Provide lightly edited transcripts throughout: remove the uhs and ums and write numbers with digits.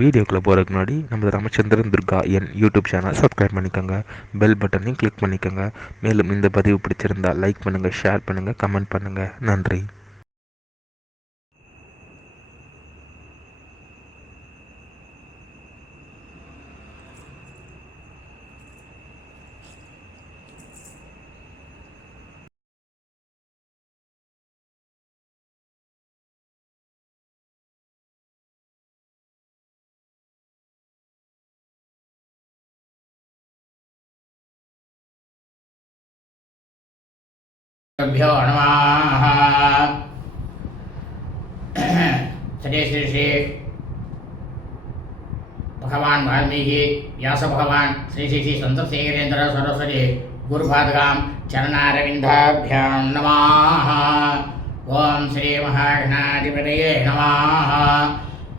வீடியோக்குள்ளே போகிறதுக்கு முன்னாடி நம்ம ராமச்சந்திரன் துர்கா என் யூடியூப் சேனல் சப்ஸ்கிரைப் பண்ணிக்கோங்க, பெல் பட்டனையும் கிளிக் பண்ணிக்கோங்க. மேலும் இந்த பதிவு பிடிச்சிருந்தால் லைக் பண்ணுங்கள், ஷேர் பண்ணுங்கள், கமெண்ட் பண்ணுங்கள். நன்றி. भ्यो नमः। श्री श्री श्री भगवान वाल्मीकि व्यास भगवान श्री श्री श्री संत शेखरेन्द्र सरस्वती गुरुपादगां चरणारविन्दाभ्यां नमः। ओम श्री महागणाधिपतये नमः।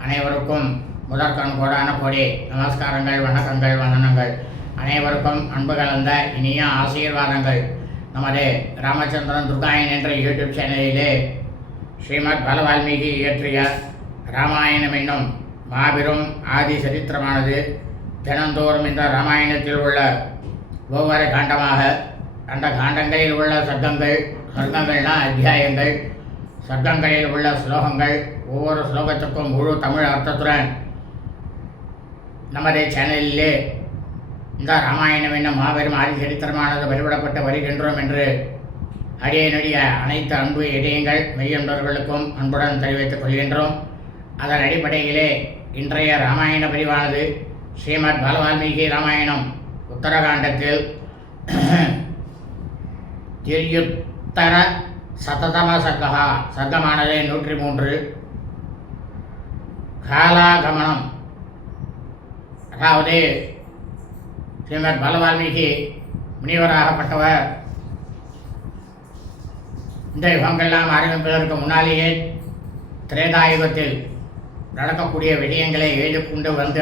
அனைவருக்கும் முதற்கண் கோடான கோடி நமஸ்காரங்கள், வணக்கங்கள், வந்தனங்கள். அனைவருக்கும் அன்பு கலந்த இனிய ஆசீர்வாதங்கள். நமது ராமச்சந்திரன் துர்காயன் என்ற யூடியூப் சேனலிலே ஸ்ரீமத் பல வால்மீகி இயற்றிய ராமாயணம் என்னும் மாபெரும் ஆதி சரித்திரமானது தினந்தோறும் இந்த ராமாயணத்தில் உள்ள ஒவ்வொரு காண்டமாக அந்த காண்டங்களில் உள்ள சர்க்கங்கள்னா அத்தியாயங்கள், சர்க்கங்களில் உள்ள ஸ்லோகங்கள், ஒவ்வொரு ஸ்லோகத்துக்கும் முழு தமிழ் அர்த்தத்துடன் நமது சேனலிலே இந்த ராமாயணம் என்னும் மாபெரும் ஆதி சரித்திரமானது வழிபடப்பட்டு வருகின்றோம் என்று அடியனுடைய அனைத்து அன்பு இதயங்கள் மெய்யன்பர்களுக்கும் அன்புடன் தெரிவித்துக் கொள்கின்றோம். அதன் அடிப்படையிலே இன்றைய ராமாயண பதிவானது ஸ்ரீமத் பல வால்மீகி ராமாயணம் உத்தரகாண்டத்தில் திரியுத்தர சததம சர்க்கா சர்க்கமானது 103. காலாகமனம், அதாவது ஸ்ரீமத் பல வால்மீகி முனிவராகப்பட்டவர் இந்த யுகங்கள்லாம் ஆரம்பிப்பதற்கு முன்னாலேயே திரேதாயுகத்தில் நடக்கக்கூடிய விஷயங்களை எழுதிக்கொண்டு வந்து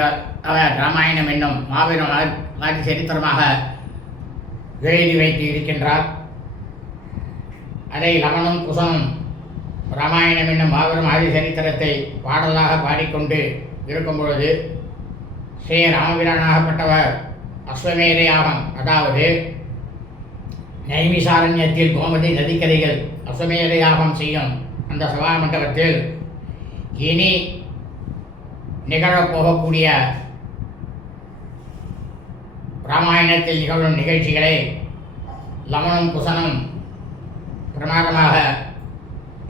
அவர் ராமாயணம் என்னும் மாபெரும் ஆதி சரித்திரமாக எழுதி வைத்து இருக்கின்றார். அதை லவனும் குசனும் ராமாயணம் என்னும் மாபெரும் ஆதி சரித்திரத்தை பாடலாக பாடிக்கொண்டு இருக்கும் பொழுது ஸ்ரீ ராமபிரானாகப்பட்டவர் அஸ்வமேத யாகம், அதாவது நைமிசாரண்யத்தில் கோமதி நதிக்கரைகள் அஸ்வமேத யாகம் செய்யும் அந்த சபா மண்டபத்தில் இனி நிகழப்போகக்கூடிய ராமாயணத்தில் நிகழும் நிகழ்ச்சிகளை லவனும் குசனும் பிரமாதமாக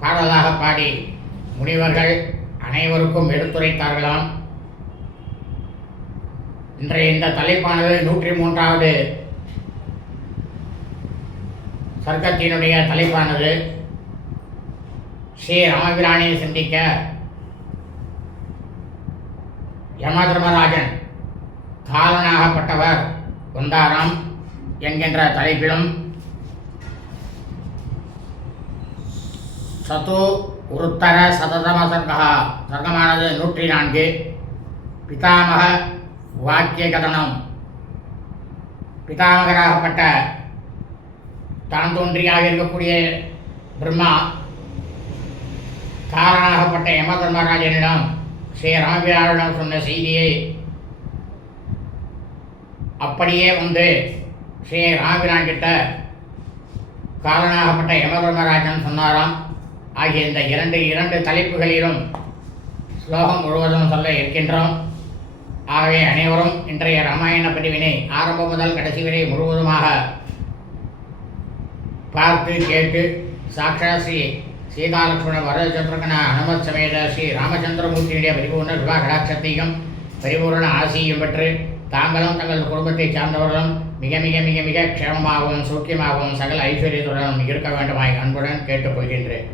பாடலாக பாடி முனிவர்கள் அனைவருக்கும் எடுத்துரைத்தார்களாம். இன்றைய இந்த தலைப்பானது 103வது சர்க்கத்தினுடைய தலைப்பானது ஸ்ரீ ராமபிரானை சந்திக்க யமதர்மராஜன் காலனாகப்பட்டவர் வந்தாராம் என்கின்ற தலைப்பிலும் சது உருத்தர சததம சர்க்கமானது 104. பிதாமக வாக்கிய கதனம், பிதாமகராகப்பட்ட தான் தோன்றியாக இருக்கக்கூடிய பிரம்மா காரணாகப்பட்ட யம தர்மராஜனிடம் ஸ்ரீ ராமபிரானிடம் சொன்ன செய்தியை அப்படியே வந்து ஸ்ரீ ராமபிரான் கிட்ட காரணாகப்பட்ட யம தர்மராஜன் சொன்னாராம். ஆகிய இந்த இரண்டு தலைப்புகளிலும் ஸ்லோகம் முழுவதும் சொல்ல இருக்கின்றோம். ஆகவே அனைவரும் இன்றைய ராமாயண பதிவினை ஆரம்பம் முதல் கடைசி வரை முழுவதுமாக பார்த்து கேட்டு சாட்சாத் ஸ்ரீ சீதாலட்சுமண வரதசத்ருகன அனுமத் சமேத ஸ்ரீ ராமச்சந்திரமூர்த்தியுடைய பரிபூர்ண கிருபா கடாட்சத்தையும் பரிபூர்ண ஆசியும் பெற்று தாங்களும் தங்கள் குடும்பத்தை சார்ந்தவர்களும் மிக மிக மிக மிக க்ஷேமமாகவும் சௌக்கியமாகவும் சகல ஐஸ்வர்யத்துடன் இருக்க வேண்டுமாய் அன்புடன் கேட்டுக்கொள்கின்றேன்.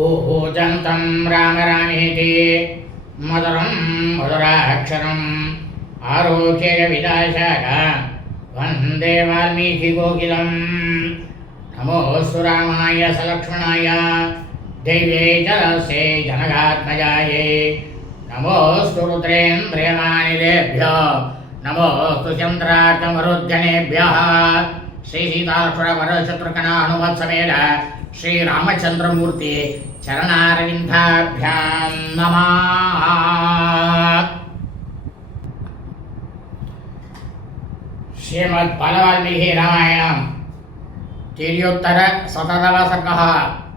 ஓஜந்தம் ராம ராமேதி மதுரம் மதுராட்சரம் ஆரோக்கிய விதாசாக வந்தே வால்மீகி கோகிலம். நமோஸ்து ராமாய சலக்ஷ்மணாய दैवे जलसे जनगात्मजाये नमोस्तु रुद्रेन्द्रियमानिलेभ्यो नमोस्तु चन्द्रार्कमरुद्गणेभ्यः श्री सीतालक्ष्मणवरशत्रुघ्न हनुमत्समेत श्रीरामचन्द्रमूर्ति चरणारविन्दाभ्यां नमः। ஸ்ரீமத் பலவால்மீகி ராமாயணம் திரியுத்தர சததள சர்க்கா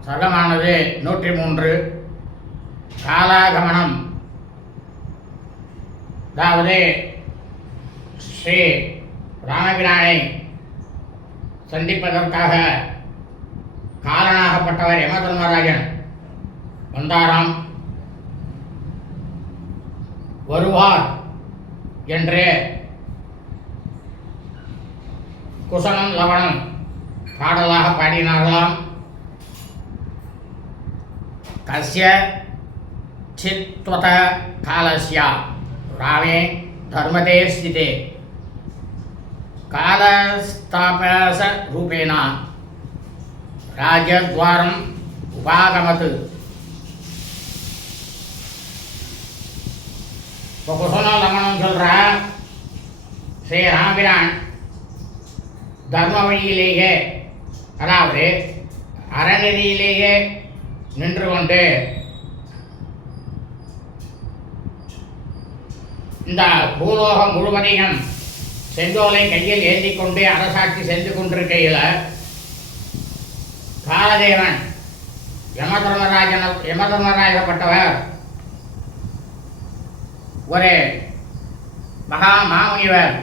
சர்க்கமானது 103. காலாகமனம், அதாவது ஸ்ரீ ராமபிரானை சந்திப்பதற்காக காலனாகப்பட்டவர் யமதர்மராஜன் வந்தாராம். வருவார் என்று குசலம் லவணம் பாடலாக பாடினார்களாம். கஸ்ய சித்வத காலஸ்ய ராமே தர்மதே ஸ்திதே காலஸ்தாபச ரூபேண ராஜத்வாரம் உபாகமத். இப்போ குசலம் லவணம் சொல்ற ஸ்ரீ ராமபிரான் தர்ம வழியிலேயே, அதாவது அறநெறியிலேயே நின்று கொண்டு இந்த பூலோகம் முழுவதையும் செங்கோலை கையில் ஏந்தி கொண்டு அரசாட்சி சென்று கொண்டிருக்கையில் காலதேவன் யமதர்மராஜப்பட்டவர் ஒரு மகா மாமுனிவர்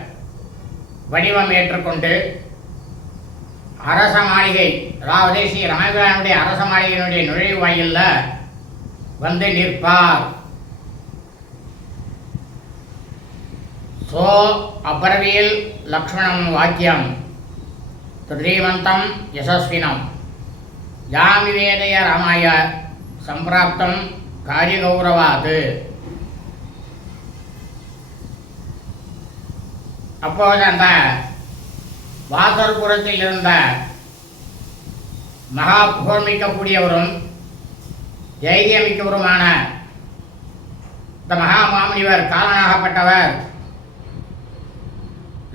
வடிவம் ஏற்றுக்கொண்டு அரச மாளிகை, அதாவது ஸ்ரீ ராமபிரானுடைய அரச மாளிகையினுடைய நுழைவு வாயிலில் வந்து நிற்பார். சோ அப்ரவீல் லக்ஷ்மணம் வாக்கியம் ஸ்ரீமந்தம் யசஸ்வினம் யாமிவேதய ராமாய சம்பிராப்தம் காரியகௌரவாது. அப்போது அந்த வாசற்புறத்தில் இருந்த மகா புகழ்மிக்கக்கூடியவரும் தைரியமிக்கவருமான இந்த மகா மாமுனிவர் காலனாகப்பட்டவர்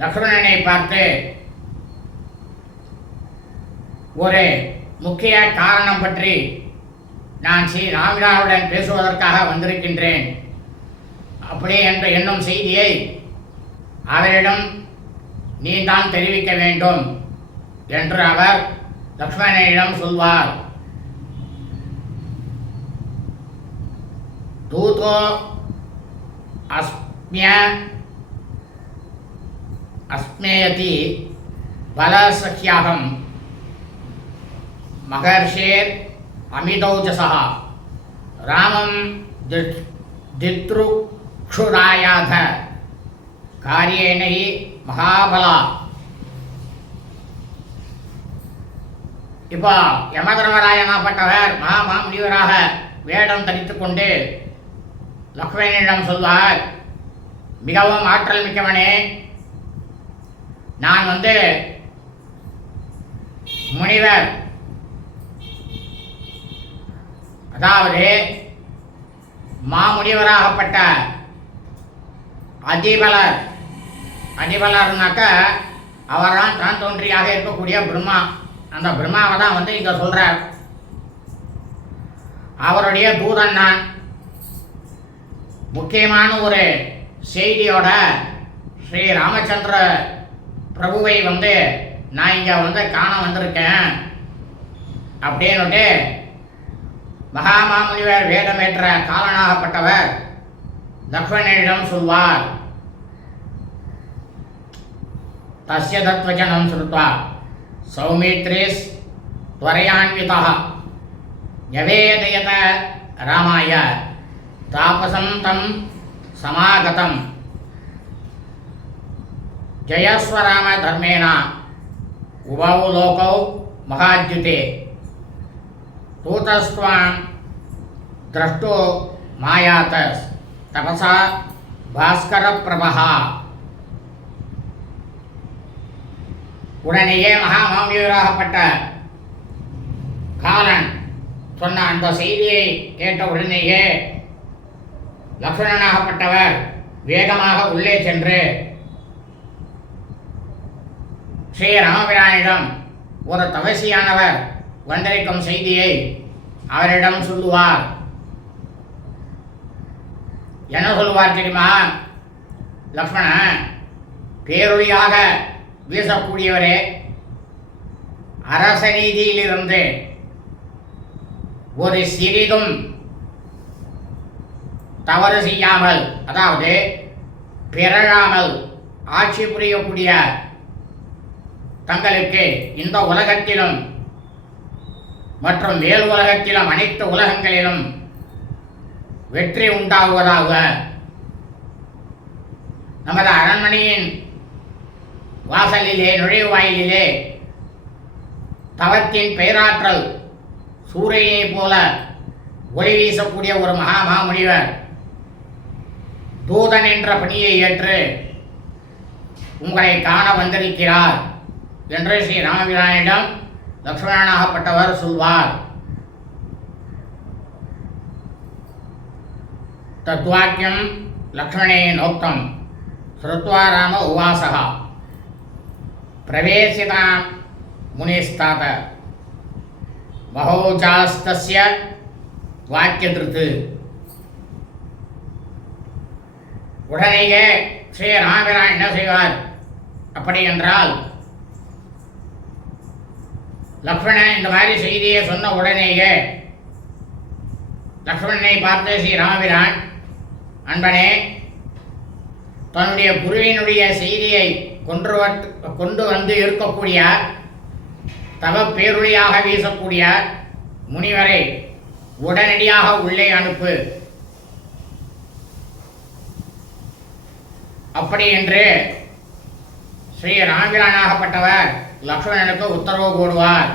லக்ஷ்மணனை பார்த்து ஒரு முக்கிய காரணம் பற்றி நான் ஸ்ரீ ராமபிரானுடன் பேசுவதற்காக வந்திருக்கின்றேன், அப்படி என்று என்னும் செய்தியை அவரிடம் நீ தான் தெரிவிக்க வேண்டும் என்று அவர் லக்ஷ்மணனிடம் சொல்வார். தூதோ அஸ்மேயதி பலசக்யாகம் மகர்ஷேர் அமிதௌஜசா ராமம் தித்ருக்ஷுராயாத காரியேனை மகாபலா. இப்போ யமதர்மராயனாகப்பட்டவர் மகாமாமுனிவராக வேடம் தரித்து கொண்டு லக்ஷ்மணனிடம் சொல்வார், மிகவும் ஆற்றல் மிக்கவனே, நான் முனிவர், அதாவது மாமுனிவராகப்பட்ட அதிபலர்னாக்க அவர் தான் தான் தோன்றியாக இருக்கக்கூடிய பிரம்மா. அந்த பிரம்மாவை தான் இங்கே சொல்கிறார். அவருடைய தூதன் நான். முக்கியமான ஒரு செய்தியோட ஸ்ரீ ராமச்சந்திர பிரபுவை நான் இங்கே காண வந்திருக்கேன் அப்படின்னுட்டு மகாமாமுனிவர் வேதமேற்ற காலனாகப்பட்டவர் லக்ஷ்மணனிடம் சொல்வார். தஸ்ய தத்வச்சனம் ஸ்ருத்வா சௌமித்ரேஸ் த்வரயான்விதः யவேதயத ராமாய தாபசம் தம் சமாகதம் ஜயஸ்வராம தர்மேண உபௌ லோகௌ மகாத்யுதே தூதஸ்வாம் திரஷ்டோ மாயாதஸ் தபசா பாஸ்கர பிரபா. உடனேயே மகாமாமுனிவராகப்பட்ட காலன் சொன்ன அந்த செய்தியை கேட்ட உடனேயே லக்ஷ்மணனாகப்பட்டவர் வேகமாக உள்ளே சென்று ஸ்ரீ ராமபிரானிடம் ஒரு தவசியானவர் வந்திருக்கும் செய்தியை அவரிடம் சொல்லுவார். என்ன சொல்லுவார் தெரியுமா? லக்ஷ்மண, பேரொழியாக வீசக்கூடியவரே, அரச நீதியிலிருந்து ஒரு சிறிதும் தவறு செய்யாமல், அதாவது பிறழாமல் ஆட்சி புரியக்கூடிய தங்களுக்கு இந்த உலகத்திலும் மற்றும் மேல் உலகத்திலும் அனைத்து உலகங்களிலும் வெற்றி உண்டாகுவதாக. நமது அரண்மனையின் வாசலிலே, நுழைவாயிலே தவத்தின் பேராற்றல் சூரியனை போல ஒளி வீசக்கூடிய ஒரு மகாமுனிவர் தூதன் என்ற பணியை ஏற்று உங்களை காண வந்திருக்கிறார் என்று ஸ்ரீ ராமபிரானிடம் லக்ஷ்மணனாகப்பட்டவர் சொல்வார். தத்வாக்கியம் லக்ஷ்மணே நோக்தம் ஸ்ருத்வா ராம உவாசः பிரவேசிதாம் முனிஸ்தாத மகோஜாஸ்தஸ்ய வாக்கியதிருத்து. உடனேயே ஸ்ரீ ராமபிரான் என்ன செய்வார்? அப்படி என்றால் லக்ஷ்மணன் இந்த மாதிரி செய்தியை சொன்ன உடனேயே லக்ஷ்மணனை பார்த்து ஸ்ரீ ராமபிரான், அன்பனே, தன்னுடைய குருவினுடைய செய்தியை கொண்டு வந்து இருக்கக்கூடிய தவ பேருளியாக வீசக்கூடிய முனிவரை உடனடியாக உள்ளே அனுப்பு. அப்படி என்று ஸ்ரீ ராமபிரானாகப்பட்டவர் லக்ஷ்மணனுக்கு உத்தரவு போடுவார்.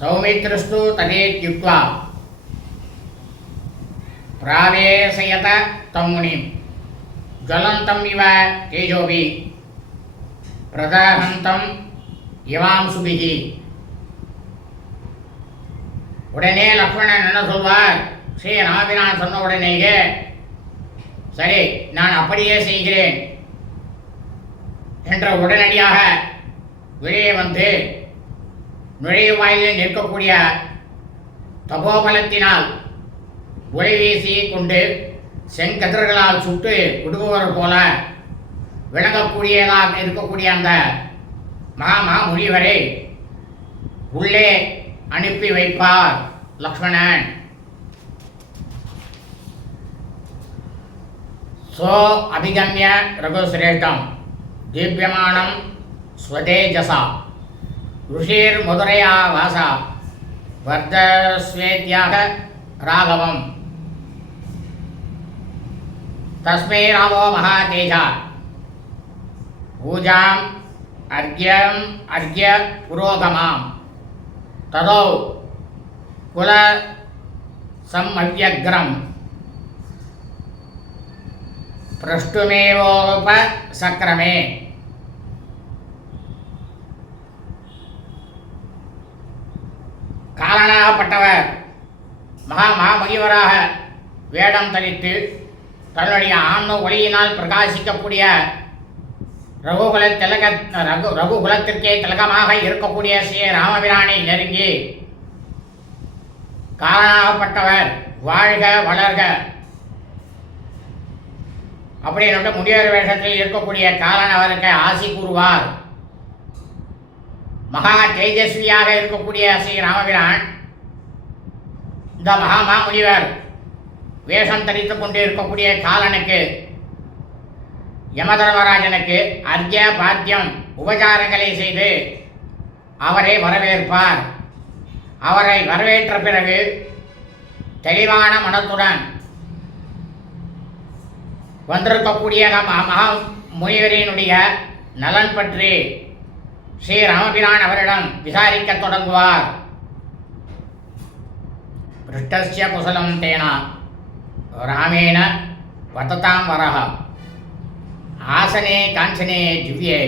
சௌமித்ரஸ்து ததேத்யுக்த்வா பிராவேசயத தம் முனிம் ஜ்வலந்தம் இவ தேஜோபி பிரதஹந்தம் இவாம்சுபிஹி. உடனே லக்ஷ்மணன் என்ன சொல்வார்? ஸ்ரீ ராமபிரான் சொன்ன உடனேயே, சரி, நான் அப்படியே செய்கிறேன் என்ற உடனடியாக வெளியே வந்து நுழைவாயிலில் நிற்கக்கூடிய தபோபலத்தினால் ஒளி வீசி கொண்டு செங்கதிர்களால் சுட்டு விடுபவர் போல விளங்கக்கூடியதாக இருக்கக்கூடிய அந்த முனிவரை உள்ளே அனுப்பி வைப்பார் லக்ஷ்மணன். சோ அபிகம்ய ரகுசிரேஷ்டம் தீப்யமானம் ஸ்வதேஜசா ருஷிர் மதுரையா வாசா வர்தஸ்வேத்யாக ராகவம் தஸ்மை ராமோ மகாதேஜா பூஜாம் அர்க்ய புரோகமாம் ததோ குல சம்அவ்யக்ரம் பிரஷ்டுமேவோப சக்கரமே. காலனாகப்பட்டவர் மகாமுனிவராக வேடம் தரித்து தன்னுடைய ஆன்ம ஒளியினால் பிரகாசிக்கக்கூடிய ரகுகுலத்திற்கே திலகமாக இருக்கக்கூடிய ஸ்ரீ ராமபிரானை நெருங்கி, காலனாகப்பட்டவர் வாழ்க வளர்க அப்படின்னு முனிவர் வேஷத்தில் இருக்கக்கூடிய காலன் அவருக்கு ஆசி கூறுவார். மகா தேஜஸ்வியாக இருக்கக்கூடிய ஸ்ரீ ராமபிரான் இந்த முனிவர் வேஷம் தரித்துக் கொண்டு இருக்கக்கூடிய காலனுக்கு, யமதர்மராஜனுக்கு அர்க்ய பாத்தியம் உபச்சாரங்களை செய்து அவரை வரவேற்பார். அவரை வரவேற்ற பிறகு தெளிவான மனத்துடன் வந்திருக்கக்கூடிய முனிவரினுடைய நலன் பற்றி ஸ்ரீ ராமபிரான் அவரிடம் விசாரிக்க தொடங்குவார். பிருஷ்டஸ்ய குசலம் தேனா ராமேண வததாம் வரஹ ஆசனே காஞ்சனே திவ்யே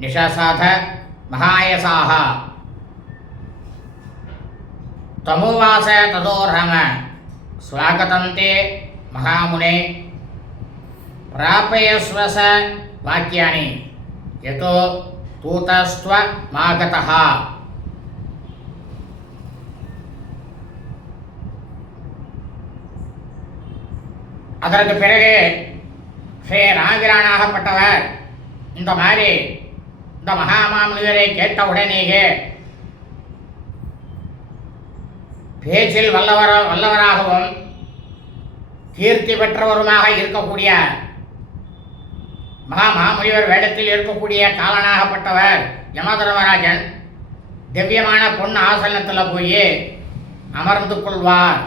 நிஷசாத மகாயசாக தமுவாச ததோ ராம ஸ்வாகதந்தே மகாமுனே பிராபயஸ்வச வாக்கியானி யதோ தூதஸ்த்வ மாகதஹ. அதற்கு பிறகு ஸ்ரீ ராமபிரானாகப்பட்டவர் இந்த மாதிரி இந்த மகாமாமுனிவரை கேட்ட உடனேயே பேச்சில் வல்லவராகவும் கீர்த்தி பெற்றவருமாக இருக்கக்கூடிய மகாமுனிவர் வேடத்தில் இருக்கக்கூடிய காலனாகப்பட்டவர் யமதர்மராஜன் திவ்யமான பொன் ஆசனத்தில் போய் அமர்ந்து கொள்வார்.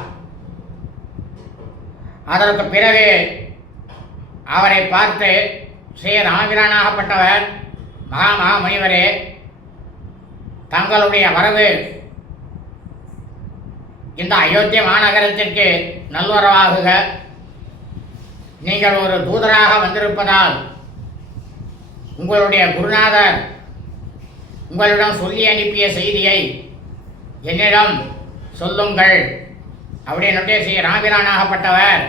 அதற்கு பிறகு அவரை பார்த்து, ஸ்ரீ ராமபிரானாகப்பட்டவர் மகாமுனிவரே, தங்களுடைய வரவு இந்த அயோத்திய மாநகரத்திற்கு நல்வரவாகுக. நீங்கள் ஒரு தூதராக வந்திருப்பதால் உங்களுடைய குருநாதர் உங்களிடம் சொல்லி அனுப்பிய செய்தியை என்னிடம் சொல்லுங்கள் அப்படின்னு ஸ்ரீ ராமபிரானாகப்பட்டவர்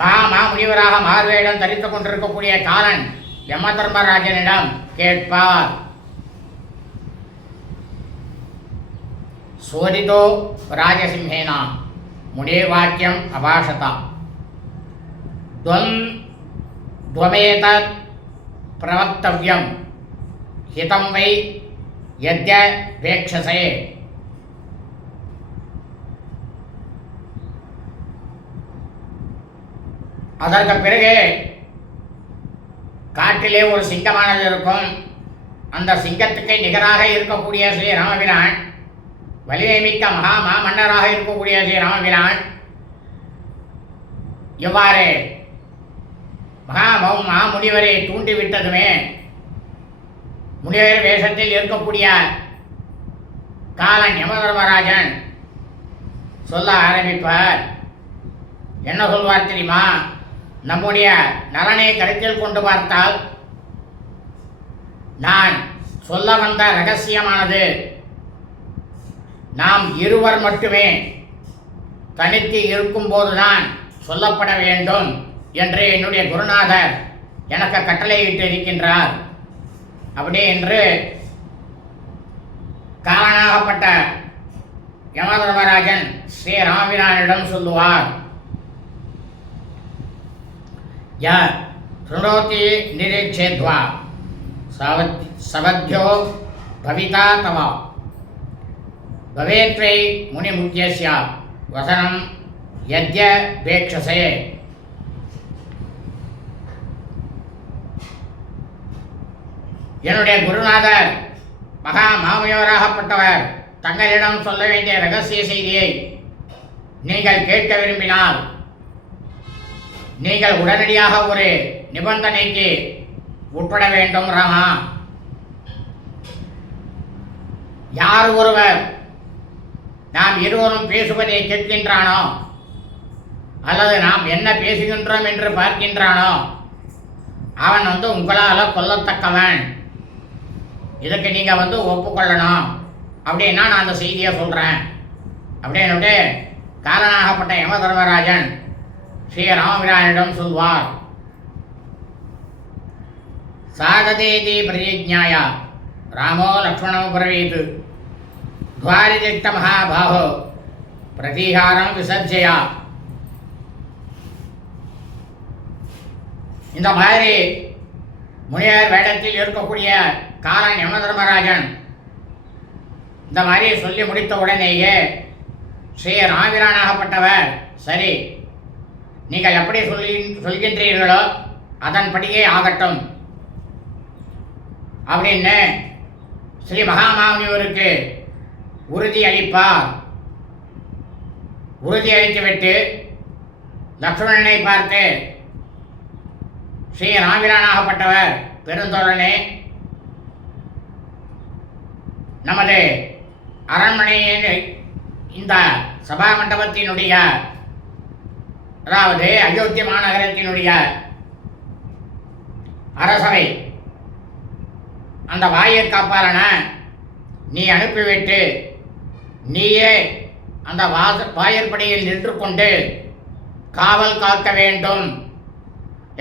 மாமுனிவராக மார்வேடம் தரித்துக் கொண்டிருக்கக்கூடிய காலன் யமதர்மராஜனிடம் கேட்பார். சோதிதோ ராஜசிம்ஹேனா முனிர்வாக்கியம் அபாஷதா துவமேதத் பிரவக்தவ்யம் ஹிதம் வை யத்யவேக்ஷசே. அதற்கு பிறகு காட்டிலே ஒரு சிங்கமானது இருக்கும். அந்த சிங்கத்துக்கு நிகராக இருக்கக்கூடிய ஸ்ரீ ராமபிரான், வலிமை மிக்க மன்னராக இருக்கக்கூடிய ஸ்ரீ ராமபிரான் இவ்வாறு மாமுனிவரை தூண்டிவிட்டதுமே முனிவர் வேஷத்தில் இருக்கக்கூடிய காலன் யமதர்மராஜன் சொல்ல ஆரம்பிப்பார். என்ன சொல்வார் தெரியுமா? நம்முடைய நலனை கருத்தில் கொண்டு பார்த்தால் நான் சொல்ல வந்த ரகசியமானது நாம் இருவர் மட்டுமே தனித்து இருக்கும்போதுதான் சொல்லப்பட வேண்டும் என்று என்னுடைய குருநாதர் எனக்கு கட்டளையிட்டு இருக்கின்றார். அப்படி என்று காலனாகப்பட்ட யமதர்மராஜன் ஸ்ரீ ராமபிரானிடம் சொல்லுவார். ய ஸ்ருணோதி நிரீட்சேத்வா சவத்யோ பவிதா தவ பவேத்வை முனிமுக்கியஸ்ய வசனம் யத்யவேக்ஷசே. என்னுடைய குருநாதர் மாமுனிவராகப்பட்டவர் தங்களிடம் சொல்ல வேண்டிய ரகசிய செய்தியை நீங்கள் கேட்க விரும்பினால் நீங்கள் உடனடியாக ஒரு நிபந்தனைக்கு உட்பட வேண்டும் ராமா. யார் ஒருவர் நாம் இருவரும் பேசுவதை கேட்கின்றானோ அல்லது நாம் என்ன பேசுகின்றோம் என்று பார்க்கின்றானோ அவன் உங்களால் கொல்லத்தக்கவன். இதுக்கு நீங்கள் ஒப்புக்கொள்ளணும் அப்படின்னா நான் அந்த செய்தியை சொல்கிறேன் அப்படின்னு காலனாகப்பட்ட யமதர்மராஜன் ஸ்ரீ ராமபிரானிடம் சொல்வார். சாததேதி பிரதிஜ்ஞாய ராமோ லக்ஷ்மணோ பிரவீத் துவாரிதிஷ்ட மகாபாஹோ பிரதீகாரம் விசர்ஜயா. இந்த மாதிரி முனிவர் வேடத்தில் இருக்கக்கூடிய காலன் யமதர்மராஜன் இந்த மாதிரி சொல்லி முடித்த உடனேயே ஸ்ரீ ராமபிரானாகப்பட்டவர், சரி நீங்கள் எப்படி சொல்கின்றீர்களோ அதன்படியே ஆகட்டும் அப்படின்னு ஸ்ரீ மகாமாமுனிவருக்கு உறுதி அளிப்பார். உறுதி அளித்துவிட்டு லக்ஷ்மணனை பார்த்து, ஸ்ரீ ராமபிரானாகப்பட்டவர் பெருந்தோழனே, நமது அரண்மனையின் இந்த சபா மண்டபத்தினுடைய, அதாவது அயோத்திய மாநகரத்தினுடைய அரசவை அந்த வாயிற்காப்பாளன நீ அனுப்பிவிட்டு நீயே அந்த வாயிற்படியில் நின்று கொண்டு காவல் காக்க வேண்டும்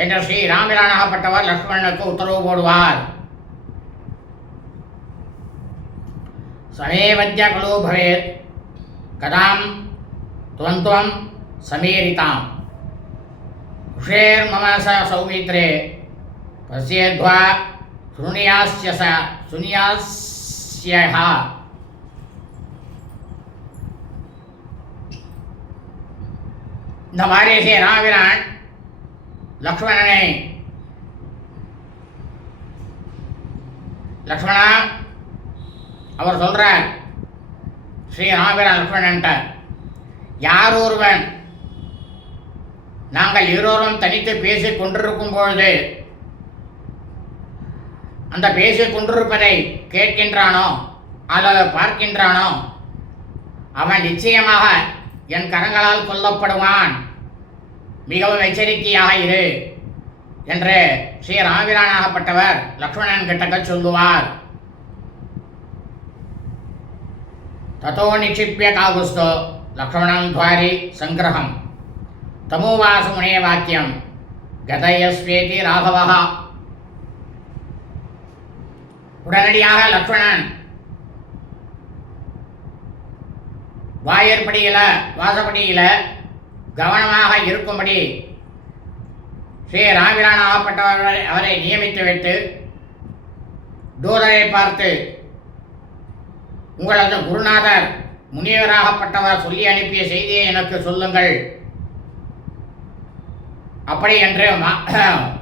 என்று ஸ்ரீ ராமபிரானாகப்பட்டவர் லக்ஷ்மணனுக்கு உத்தரவு போடுவார். சமேவத்ய கலோ பவேத் கதாம் துவந்துவம் சமீரிதாம் उषेर्मम स सौमित्रे पश्येद्वा सुनियास्यः இந்த மாதிரி ஸ்ரீ ராமபிரான் லக்ஷ்மணனை லக்ஷ்மணா அவர் சொல்றார் ஸ்ரீ ராமபிரான் லக்ஷ்மணன்ட்ட, யார் ஒருவன் நாங்கள் இருவரும் தனித்து பேசிக் கொண்டிருக்கும் பொழுது அந்த பேசிக் கொண்டிருப்பதை கேட்கின்றானோ அல்லது பார்க்கின்றானோ அவன் நிச்சயமாக என் கரங்களால் கொல்லப்படுவான், மிகவும் எச்சரிக்கையாக இரு என்று ஸ்ரீ ராமபிரானாகப்பட்டவர் லக்ஷ்மணன் கிட்டக்க சொல்லுவார். ததோ நிக்ஷிப்ய காகுஸ்தோ லக்ஷ்மணம் துவாரி சங்கிரகம் தமோவாச முனே வாக்கியம் கதயஸ்வேதி ராகவஹ. உடனடியாக லக்ஷ்மணன் வாசப்படியில கவனமாக இருக்கும்படி ஸ்ரீ ராமபிரானாகப்பட்டவர் அவரை நியமித்து வைத்து தூதரை பார்த்து, உங்களது குருநாதர் முனிவராகப்பட்டவர் சொல்லி அனுப்பிய செய்தியை எனக்கு சொல்லுங்கள். அப்படி என்று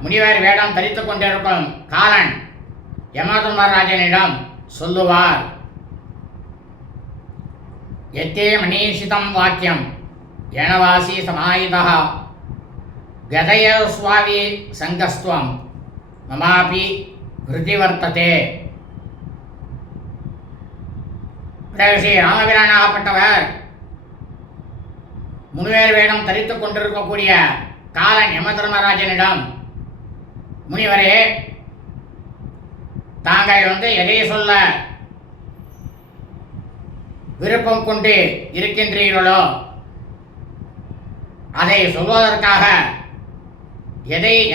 முனிவர் வேடம் தரித்துக் கொண்டிருக்கும் காலன் யமதர்மராஜனிடம் சொல்லுவார். எத்தே மணீஷிதம் வாக்கியம் ஏனவாசி சமாயிதா கதயஸ்வாவி சங்கஸ்துவம் மமாபி கிருதி வர்த்ததே. ஸ்ரீ ராமபிரானாகப்பட்டவர் முனிவர் வேடம் தரித்துக் கொண்டிருக்கக்கூடிய காலன் யமதர்மராஜனிடம், முனிவரே, தாங்கள் எதை சொல்ல விருப்பம் கொண்டு இருக்கின்றீர்களோ அதை சொல்வதற்காக,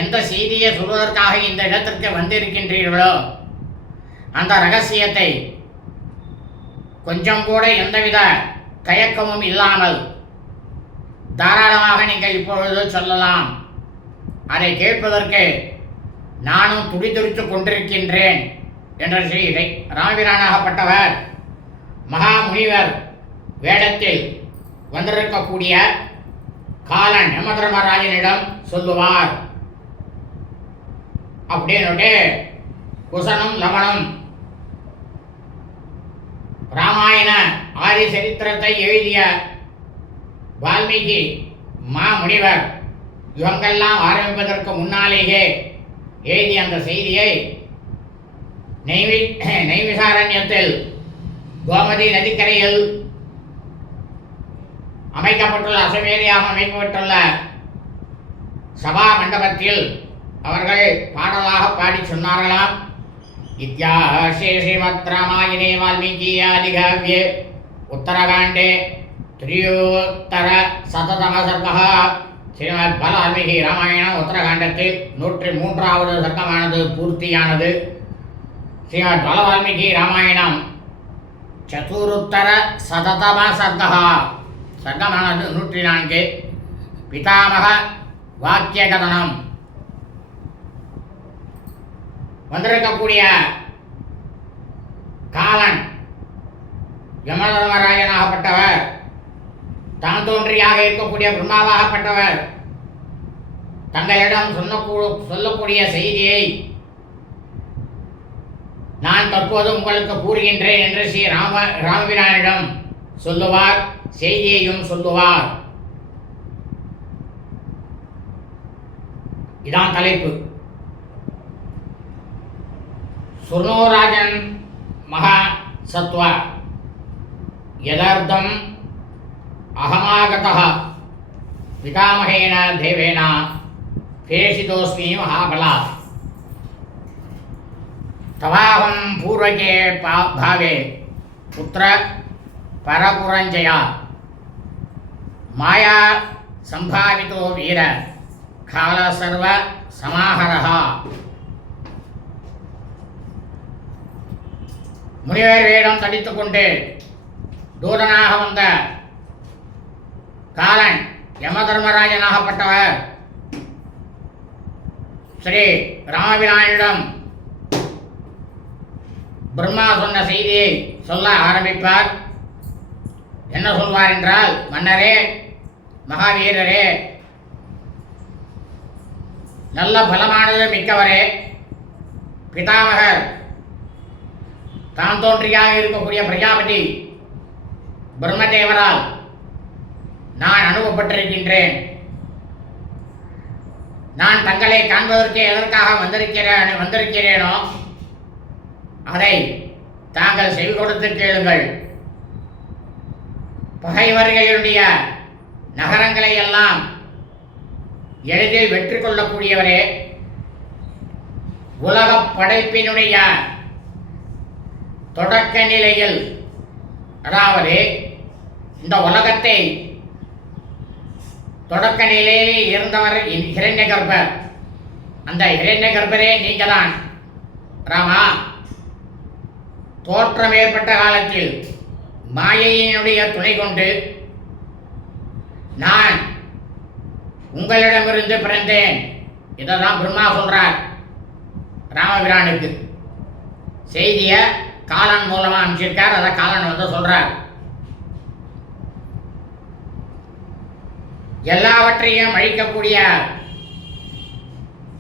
எந்த செய்தியை சொல்வதற்காக இந்த இடத்திற்கு வந்திருக்கின்றீர்களோ அந்த ரகசியத்தை கொஞ்சம் கூட எந்தவித தயக்கமும் இல்லாமல் தாராளமாக நீங்கள் இப்பொழுது சொல்லலாம். அதை கேட்பதற்கு நானும் துடிதுடித்துக் கொண்டிருக்கின்றேன் என்ற ஸ்ரீ ராமபிரானாகப்பட்டவர் மகா முனிவர் வேடத்தில் வந்திருக்கக்கூடிய காலன் யமதர்மராஜனிடம் சொல்லுவார். அப்படின்னு குசனும் லவனும் ராமாயண ஆதி சரித்திரத்தை எழுதிய வால்மீகி மாமுனிவர் யுகங்கள்லாம் ஆரம்பிப்பதற்கு முன்னாலேயே எழுதிய அந்த செய்தியை நைமிசாரண்யத்தில் கோமதி நதிக்கரையில் அசவேரியாக அமைக்கப்பட்டுள்ள சபா மண்டபத்தில் அவர்கள் பாடலாக பாடி சொன்னார்களாம். இத்தியாசே ஸ்ரீமத் ராமாயணே வால்மீகி ஆதிகாவ்யே உத்தரகாண்டே திரியோத்தர சததம சர்க்கः. ஸ்ரீமத் வால்மீகி ராமாயணம் உத்தரகாண்டத்தில் 103வது சர்க்கமானது பூர்த்தியானது. ஸ்ரீமத் வால்மீகி ராமாயணம் சதுருத்தர சததம சர்க்கः, சர்க்கமானது 104. பிதாமக வாக்கிய கதனம். வந்திருக்கக்கூடிய காலன் யமதர்மராஜனாகப்பட்டவர் தான் தோன்றியாக இருக்கக்கூடிய பிரம்மாவாகப்பட்டவர் தங்களிடம் சொல்லக்கூடிய செய்தியை நான் தற்போது உங்களுக்கு கூறுகின்றேன் என்று ஸ்ரீ ராமபிரானிடம் சொல்லுவார். செய்தியையும் சொல்லுவார். இதான் தலைப்பு. சுர்ணோராஜன் மகா சத்வ யதார்த்தம் அகமாகதः பிதாமகேன தேவேன பேஷிதோஸ்மி மகாபலா. தவாஹம் பூர்வகே பாவே புத்திர பரபுரஞ்சயா மாயா சம்பாவிதோ வீர கால சர்வ சமாஹரஹ. முனிவர் வேடம் தடித்துக் கொண்டு தூதனாக வந்த காலன் யமதர்மராஜனாகப்பட்டவர் ஸ்ரீ ராமபிரானிடம் பிரம்மா சொன்ன செய்தியை சொல்ல ஆரம்பிப்பார். என்ன சொல்வார் என்றால், மன்னரே, மகாவீரரே, நல்ல பலமானது மிக்கவரே, பிதாமகர் தான் தோன்றியாக இருக்கக்கூடிய பிரஜாபதி பிரம்மதேவரால் நான் அனுப்பப்பட்டிருக்கின்றேன். நான் தங்களை காண்பதற்கு எதற்காக வந்திருக்கிறேனோ அதை தாங்கள் செவி கொடுத்து கேளுங்கள். பகைவர்களுடைய நகரங்களை எல்லாம் எளிதில் வெற்றி கொள்ளக்கூடியவரே, உலக படைப்பினுடைய தொடக்க நிலையில், அதாவது இந்த உலகத்தை தொடக்க நிலையில் இருந்தவர் ஹிரண்யகர்பர். அந்த ஹிரண்யகர்பரே நீங்கள்தான் ராமா. தோற்றம் ஏற்பட்ட காலத்தில் மாயையினுடைய துணை கொண்டு நான் உங்களிடமிருந்து பிறந்தேன். இதைதான் பிரம்மா சொல்றார் ராமபிரானுக்கு. செய்தியை காலன் மூலமா அனுப்பிச்சிருக்கார். அதை காலன் வந்து சொல்றார். எல்லாவற்றையும் அழிக்கக்கூடிய,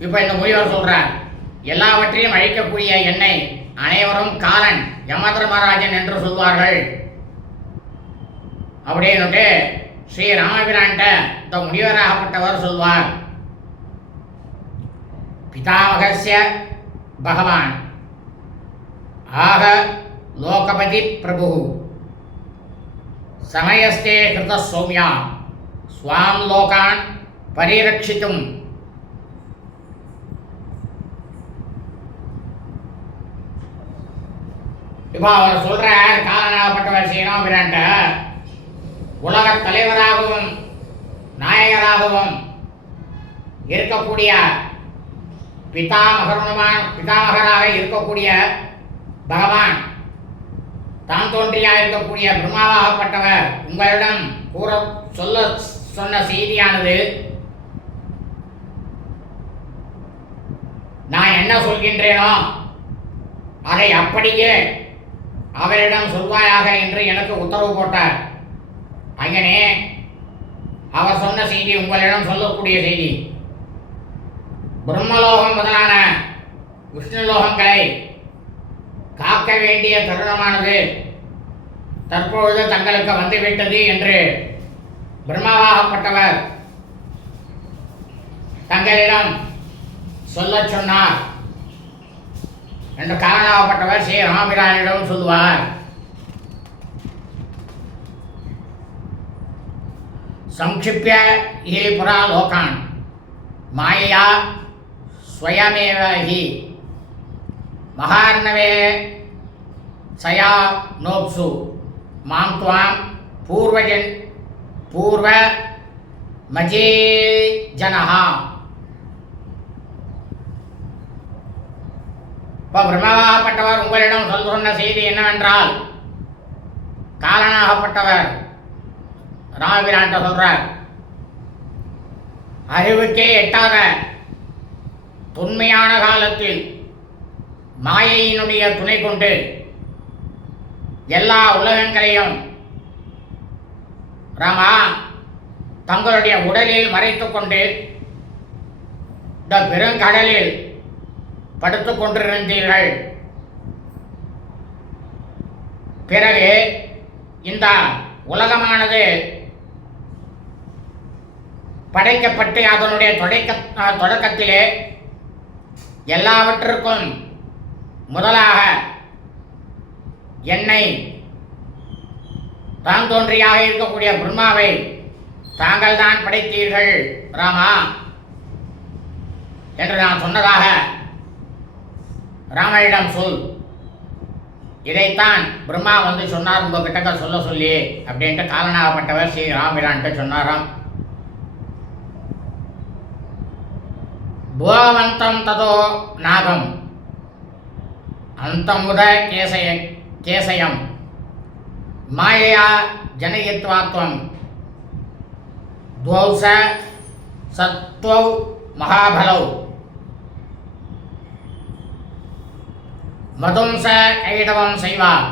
இப்ப இந்த முனிவர் சொல்றார், எல்லாவற்றையும் அழிக்கக்கூடிய என்னை அனைவரும் காலன், யமதர்மராஜன் என்று சொல்வார்கள் அப்படின்னு ஸ்ரீ ராமபிரான்ட்ட இந்த முனிவராகப்பட்டவர் சொல்வார். பிதாமகஸ்ய பகவான் ஆக லோகபதி பிரபு சமயஸ்தே கிருத சௌமியா ஸ்வாம் லோகான் பரிரட்சித்தும். இப்போ அவர் சொல்றார், காலனாகப்பட்டவர் ஸ்ரீராமபிரான்ட்ட உலக தலைவராகவும் நாயகராகவும் இருக்கக்கூடிய பிதாமகராக இருக்கக்கூடிய பகவான், தான் தோன்றியாக இருக்கக்கூடிய பிரம்மாவாகப்பட்டவர் உங்களிடம் சொன்ன செய்தியானது, நான் என்ன சொல்கின்றேனோ அதை அப்படியே அவரிடம் சொல்வாயாக என்று எனக்கு உத்தரவு போட்டார். அங்கனே அவர் சொன்ன செய்தி உங்களிடம் சொல்லக்கூடிய செய்தி. பிரம்மலோகம் முதலான விஷ்ணுலோகங்களை காக்க வேண்டிய தருணமானது தற்பொழுது தங்களுக்கு வந்துவிட்டது என்று பிரம்மாவாகப்பட்டவர் தங்களிடம் சொல்ல சொன்னார் என்று காரணாகப்பட்டவர் ஸ்ரீ ராமபிரானிடம் சொல்லுவார். संक्षिप्य ये पुरा लोकान् मायया स्वयमेव हि महार्णवे सया नोप्सु मां त्वां पूर्व मजे जनः. இப்போ பிரம்மாவாகப்பட்டவர் உங்களிடம் சொன்ன செய்தி என்னவென்றால், காலனாகப்பட்டவர் ராமபிரான்ட்ட சொல்றார், அறிவுக்கே எட்டாத தொன்மையான காலத்தில் மாயையினுடைய துணை கொண்டு எல்லா உலகங்களையும் ராமா தங்களுடைய உடலில் மறைத்துக் கொண்டு இந்த பெருங்கடலில் படுத்துக் கொண்டிருந்தீர்கள். பிறகு இந்த உலகமானது படைக்கப்பட்டு அதனுடைய தொடக்கத்திலே எல்லாவற்றுக்கும் முதலாக என்னை தான் தோன்றியாக இருக்கக்கூடிய பிரம்மாவை தாங்கள் தான் படைத்தீர்கள் ராமா என்று நான் சொன்னதாக ராமனிடம் சொல். இதைத்தான் பிரம்மா வந்து சொன்னார் உங்ககிட்ட சொல்ல சொல்லி அப்படின்ட்டு காலனாகப்பட்டவர் ஸ்ரீ ராமபிரான்ட்டு சொன்னாராம். போகவந்தம் ததோ நாகம் அந்தமுத கேசயம் மாயையா ஜனயித்வாத்வம் துவௌச சத்வௌ மகாபலௌ மதும்ச கைடவம் செய்வார்.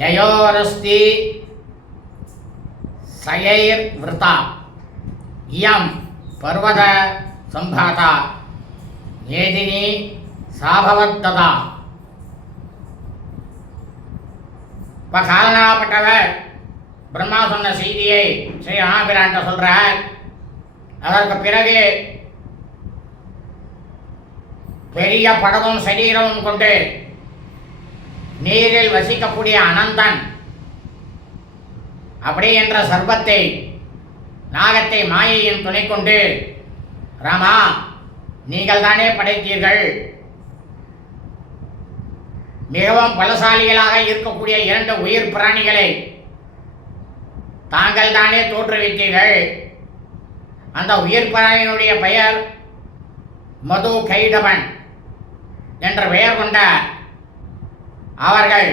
யயோரஸ்தி சயைர் விருதா இயம் பர்வத சம்பாதா மேதினி சாபவத்ததா. இப்போ காலனாகப்பட்டவர் பிரம்மா சொன்ன செய்தியை ஸ்ரீ ராமபிரான்ட்ட சொல்றார். அதற்கு பிறகு பெரிய படமும் சரீரமும் கொண்டு நீரில் வசிக்கக்கூடிய அனந்தன் அப்படி என்ற சர்பத்தை நாகத்தை மாயையின் துணை கொண்டு, ராமா நீங்கள் தானே படைத்தீர்கள், மிகவும் பலசாலிகளாக இருக்கக்கூடிய 2 உயிர் பிராணிகளை தாங்கள் தானே தோற்றுவித்தீர்கள். அந்த உயிர் பிராணியினுடைய பெயர் மது கைடவன் என்ற பெயர் கொண்ட அவர்கள்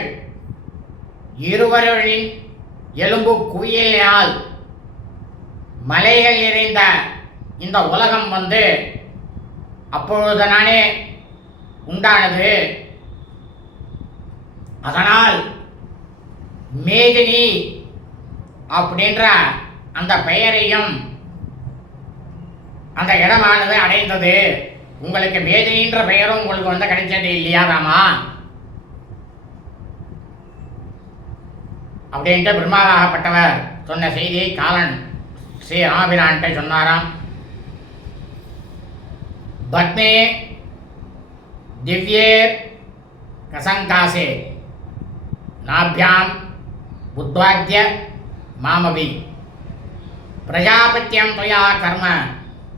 இருவரின் எலும்பு குவியலினால் மலைகள் நிறைந்த இந்த உலகம் வந்து அப்பொழுது நானே உண்டானது. அதனால் மேதினி அப்படின்ற அந்த பெயரையும் அந்த இடமானது அடைந்தது. உங்களுக்கு மேதினின்ற பெயரும் உங்களுக்கு வந்து கிடைச்சது இல்லையா ராமா அப்படின்ட்டு பிரம்மாவாகப்பட்டவர் சொன்ன செய்தியை காலன் ஸ்ரீ ராமபிரான்ட்டை சொன்னாராம். பத்மே திவ்யேர் கசங்காசே நாபியாம் புத்வாத்ய மாமபி பிரஜாபத்தியம் துவயா கர்ம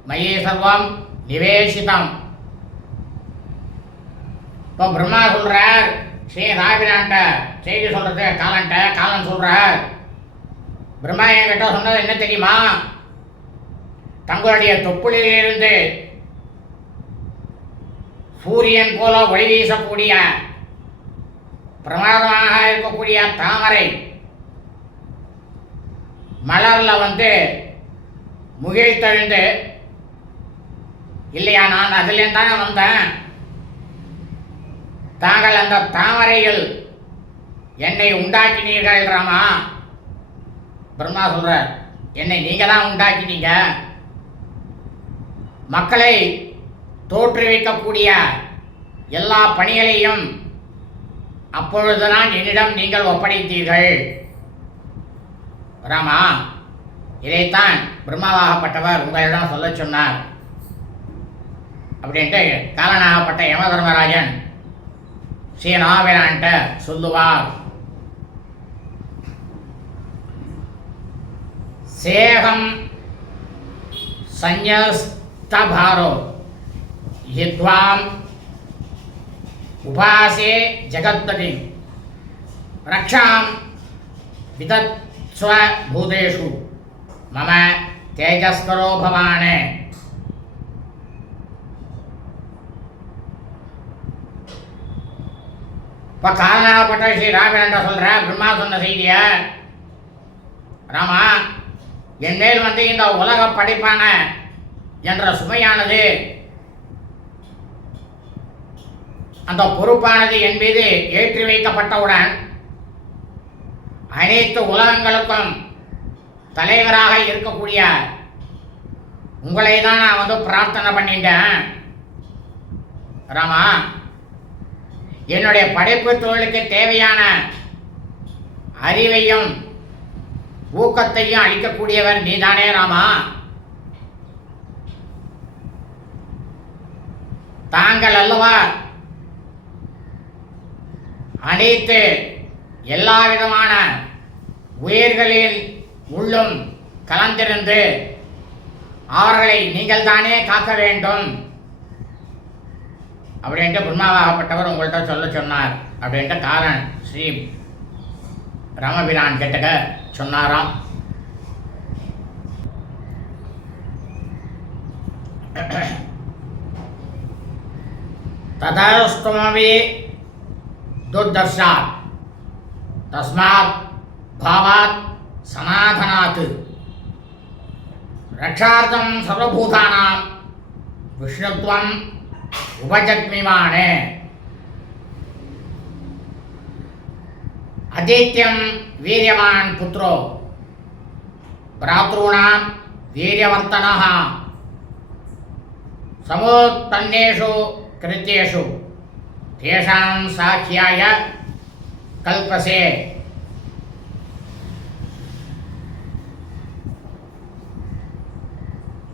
மயி சர்வம் நிவேசிதம். இப்போ பிரம்மா சொல்றார் ஸ்ரீ ராமபிரான்ட்ட செய்தி சொல்றது காலன்ட்ட. காலன் சொல்றார், பிரம்மா என்கிட்ட சொன்னது என்ன தெரியுமா, தங்களுடைய தொப்புளிலிருந்து சூரியன் போல ஒளி வீசக்கூடிய பிரமாதமாக இருக்கக்கூடிய தாமரை மலர்ல வந்து முகிழ்த்தெழுந்து, இல்லையா நான் அதுலேருந்து தானே வந்தேன், தாங்கள் அந்த தாமரையில் என்னை உண்டாக்கினீர்கள் ராமா. பிரம்மா சொல்றார், என்னை நீங்க தான் உண்டாக்கினீங்க, மக்களை தோற்றுவிக்கக்கூடிய எல்லா பணிகளையும் அப்பொழுதுதான் என்னிடம் நீங்கள் ஒப்படைத்தீர்கள் ராமா. இதைத்தான் பிரம்மாவாகப்பட்டவர் உங்களிடம் சொல்ல சொன்னார் அப்படின்ட்டு காலனாகப்பட்ட யம தர்மராஜன் ஸ்ரீ ராமபிரான்ட்ட சொல்லுவார். சேகம் சந்யஸ்தபாரோ யத்வாம் உபாசே ஜகத்பதி ரக்ஷாம் விதத்ஸ்வ பூதேஷு மம தேஜஸ்கரோ பவானே. இப்போ காலனாகப்பட்ட ஸ்ரீ ராமபிரான்ட்ட சொல்ற பிரம்மா சொன்ன செய்திய, ராமா என் மேல் வந்து இந்த உலக படைப்பான என்ற சுமையானது, அந்த பொறுப்பானது என் மீது ஏற்றி வைக்கப்பட்டவுடன் அனைத்து உலகங்களுக்கும் தலைவராக இருக்கக்கூடிய உங்களை தான் நான் வந்து பிரார்த்தனை பண்ணிட்டேன் ராமா. என்னுடைய படைப்பு தொழிலுக்கு தேவையான அறிவையும் ஊக்கத்தையும் அளிக்கக்கூடியவர் நீதானே ராமா. தாங்கள் அல்லவா அனைத்து எல்லா விதமான உயிர்களில் உள்ளும் கலந்திருந்து அவர்களை நீங்கள் தானே காக்க வேண்டும் அப்படின்ட்டு பிரம்மாவாகப்பட்டவர் உங்கள்கிட்ட சொல்ல சொன்னார் அப்படின்ட்டு காலன் ஸ்ரீ ராமபிரான் கிட்டக்க சொன்னாராம். ததஸ்துமவி துர்தர்ஷாத் தஸ்மாத் பாவாத் சனாதனாத் ரக்ஷார்த்தம் சர்வபூதானாம் விஷ்ணுத்வம் உபஜக்மிமானே அதித்யம் வீரியவான் புத்ரோ பிராத்ருணாம் வீரியவர்த்தனः சமோத்பன்னேஷு கிருத்யேஷு தேஷாம் சாக்கியாய கல்பசே.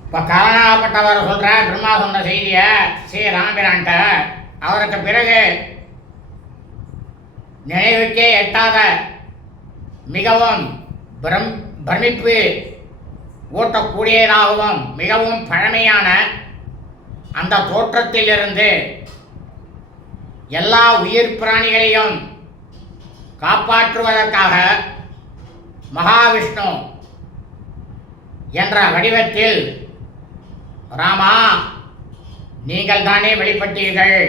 இப்போ காரணப்பட்டவர் சொல்கிற பிரம்மா சொன்ன செய்தியை ஸ்ரீ ராமபிரான்ட்ட அவருக்கு பிறகு நினைவுக்கே எட்டாத மிகவும் பிரமிப்பு ஊட்டக்கூடியதாகவும் மிகவும் பழமையான அந்த தோற்றத்திலிருந்து எல்லா உயிர் பிராணிகளையும் காப்பாற்றுவதற்காக மகாவிஷ்ணு என்ற வடிவத்தில் ராமா நீங்கள் தானே வெளிப்பட்டீர்கள்.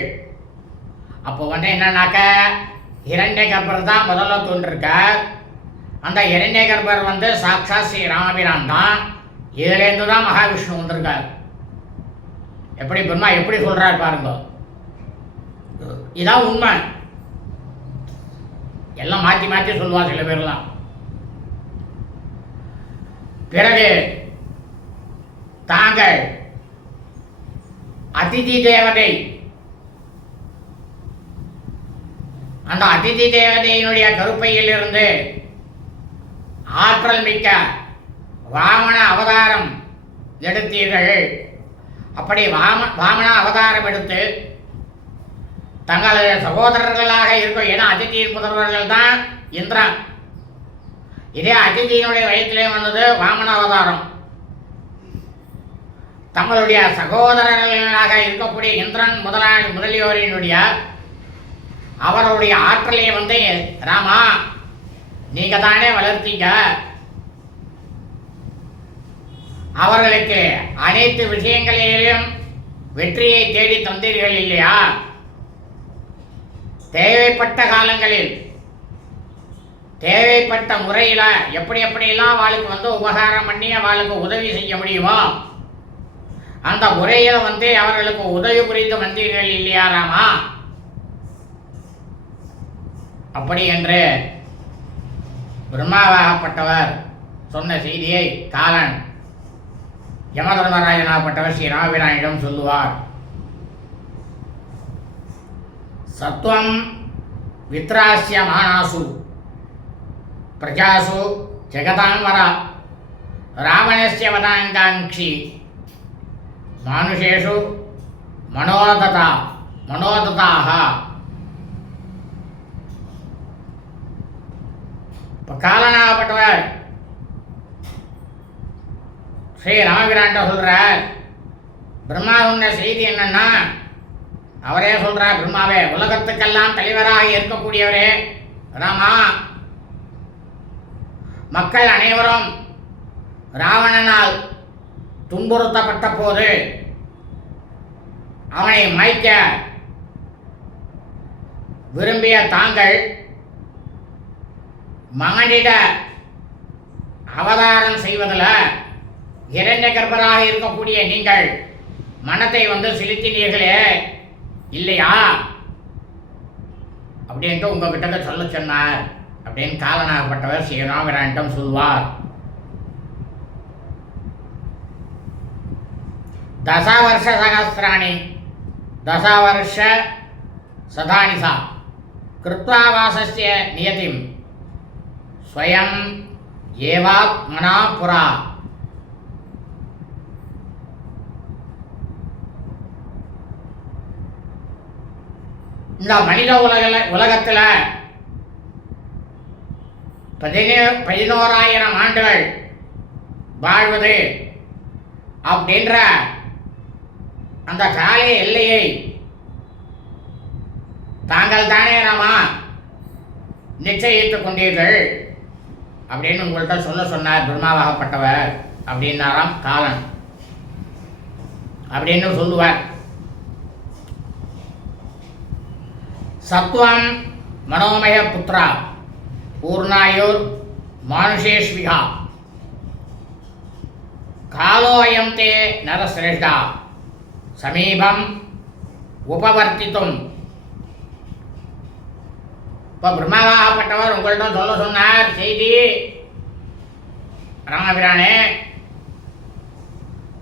அப்போ என்னன்னாக்க இரண்யகர்பர் தான் முதல்ல தோன்றிருக்கார். அந்த இரண்யகர்பர் சாக்ஷாத் ஸ்ரீ ராமபிரான் தான். இதுலேருந்து தான் மகாவிஷ்ணு வந்திருக்கார். எப்படி பிரம்மா எப்படி சொல்றார் பாருங்க. இதான் உண்மை. எல்லாம் மாற்றி மாற்றி சொல்லுவா சில பேர்லாம். பிறகு தாங்கள் அதிதி தேவதை, அந்த அதிதி தேவதையினுடைய கருப்பையில் இருந்து ஆற்றல் மிக்க வாமன அவதாரம் எடுத்தீர்கள். அப்படி வாமன அவதாரம் எடுத்து தங்களது சகோதரர்களாக இருக்கும். ஏன்னா அதிதியின் புதல்வர்கள் தான் இந்திரன். இதே அதிதியினுடைய வயிற்றிலே வந்தது வாமன அவதாரம். தங்களுடைய சகோதரர்களாக இருக்கக்கூடிய இந்திரன் முதலியோரினுடைய அவருடைய ஆற்றலை ராமா நீங்க தானே வளர்த்தீங்க. அவர்களுக்கு அனைத்து விஷயங்களிலும் வெற்றியை தேடி தந்தீர்கள் இல்லையா? தேவைப்பட்ட காலங்களில் தேவைப்பட்ட முறையில் எப்படியெல்லாம் அவளுக்கு உபகாரம் பண்ணி அவளுக்கு உதவி செய்ய முடியுமோ அந்த முறையில் அவர்களுக்கு உதவி புரிந்து வந்தீர்கள் இல்லையா ராமா? அப்படி என்று பிரம்மாவாகப்பட்டவர் சொன்ன செய்தியை காலன் யமதர்மராஜனாகப்பட்டவர் ஸ்ரீ ராமபிரானிடம் சொல்லுவார். சத்வம் வித்ராஸ்ய மானாசு பிரஜாசு ஜெகதாம் வர ராவணஸ்ய வதாங்காங்ஷி மானுஷேஷு மனோததாக. இப்போ காலனாகப்பட்டவர் ஸ்ரீ ராமபிரான்ட்ட சொல்றார். பிரம்மா சொன்ன செய்தி என்னன்னா, அவரே சொல்றார், பிரம்மாவே உலகத்துக்கெல்லாம் தலைவராக இருக்கக்கூடியவரே ராமா, மக்கள் அனைவரும் ராவணனால் துன்புறுத்தப்பட்ட போது அவனை மாய்க்க விரும்பிய தாங்கள் மகனிட அவதாரம் செய்வதில் இரண்யகர்பராக இருக்கக்கூடிய நீங்கள் மனத்தை செலுத்தினீர்களே இல்லையா அப்படின்ட்டு உங்ககிட்ட சொல்ல சொன்னார் அப்படின்னு காலனாகப்பட்டவர் ஸ்ரீ ராமபிரானிடம் சொல்வார். தசவர்ஷ சகஸ்ராணி தசவர்ஷ சதானிசா கிருத்வா வாசஸ்ய நியதிம் ஸ்வயம் ஏவாத்மனா புரா. இந்த மனித உலகத்தில் 11,000 ஆண்டுகள் வாழ்வது அப்படின்ற அந்த கால எல்லையை தாங்கள் தானே ராமா நிச்சயித்துக் கொண்டீர்கள் அப்படின்னு உங்கள்கிட்ட சொன்னார் பிரம்மாவாகப்பட்டவர் அப்படின்னாராம் காலன் அப்படின்னு சொல்லுவார். சத்வம் மனோமய புத்ரா பூர்ணாயுர் மானுஷேஷ்விகா காலோயம் தே நரசிரேஷ்டா சமீபம் உபவர்த்தித்தும். இப்போ பிரம்மாவாகப்பட்டவர் உங்கள்கிட்ட சொல்ல சொன்னார் செய்தி, ராமபிரானே,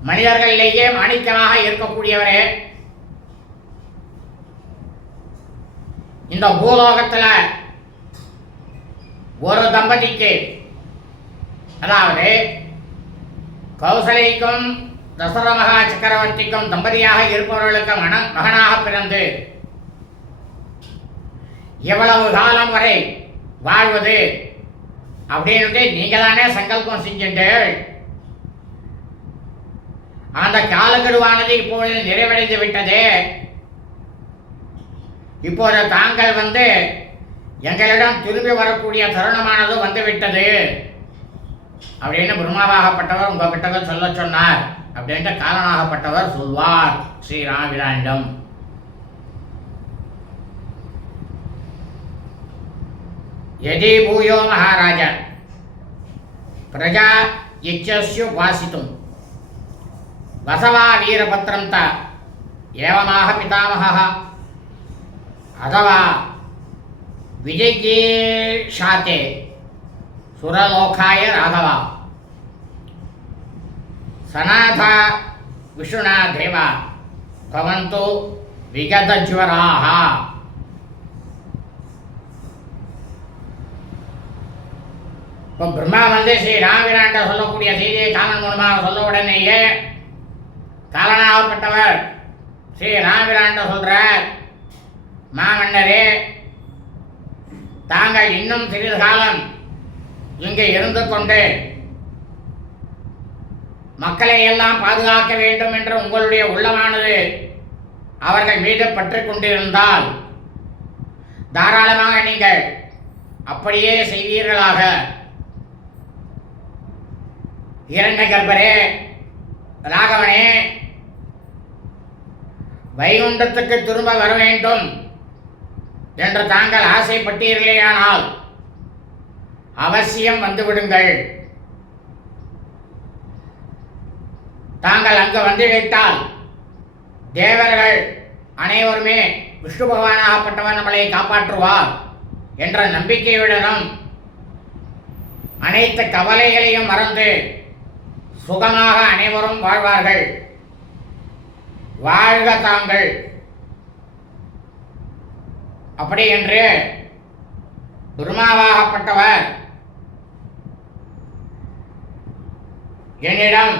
மனிதர்களிலேயே மாணிக்கமாக இருக்கக்கூடியவரே, இந்த பூலோகத்தில் ஒரு தம்பதிக்கு, அதாவது கௌசலைக்கும் தசரத மகா சக்கரவர்த்திக்கும் தம்பதியாக இருப்பவர்களுக்கு மகனாக பிறந்து எவ்வளவு காலம் வரை வாழ்வது அப்படின்ட்டு நீங்க தானே சங்கல்பம் செஞ்சுட்டு, அந்த காலக்கெடுவானது இப்பொழுது நிறைவடைந்து விட்டது. இப்போது தாங்கள் எங்களிடம் திரும்பி வரக்கூடிய தருணமானது வந்துவிட்டது அப்படின்னு பிரம்மாவாகப்பட்டவர் உங்ககிட்ட சொல்ல சொன்னார் அப்படின்ட்டு காலனாகப்பட்டவர் சொல்வார் ஸ்ரீராமபிரானிடம். यदि भूयो महाराज प्रजा इच्छस्युपासितुं वसवा वीरभद्रं त एवमाह पितामहः अथवा विजयीषाते सुरलोकाय राघव सनाथा विष्णुना देवा भवन्तु विगतज्वराः. இப்போ பிரம்மா ஸ்ரீ ராமபிரான்ட்ட சொல்லக்கூடிய செய்தியை காலன் மூலமாக சொல்ல உடனேயே காலனாகப்பட்டவர் ஸ்ரீ ராமபிரான்ட்ட சொல்றார், மாமன்னரே, தாங்கள் இன்னும் சிறிது காலம் இங்கே இருந்து கொண்டு மக்களை எல்லாம் பாதுகாக்க வேண்டும் என்ற உங்களுடைய உள்ளமானது அவர்கள் மீது பற்றி கொண்டிருந்தால் தாராளமாக நீங்கள் அப்படியே செய்வீர்களாக. இரண்யகர்பரே, ராகவனே, வைகுண்டத்துக்கு திரும்ப வர வேண்டும் என்று தாங்கள் ஆசைப்பட்டீர்களேயானால் அவசியம் வந்துவிடுங்கள். தாங்கள் அங்கு வந்துவிட்டால் தேவர்கள் அனைவருமே விஷ்ணு பகவானாகப்பட்டவர் நம்மளை காப்பாற்றுவார் என்ற நம்பிக்கையுடனும் அனைத்து கவலைகளையும் மறந்து சுகமாக அனைவரும் வாழ்வார்கள். வாழ்க தாங்கள். அப்படி என்று பிரம்மாவாகப்பட்டவர் என்னிடம்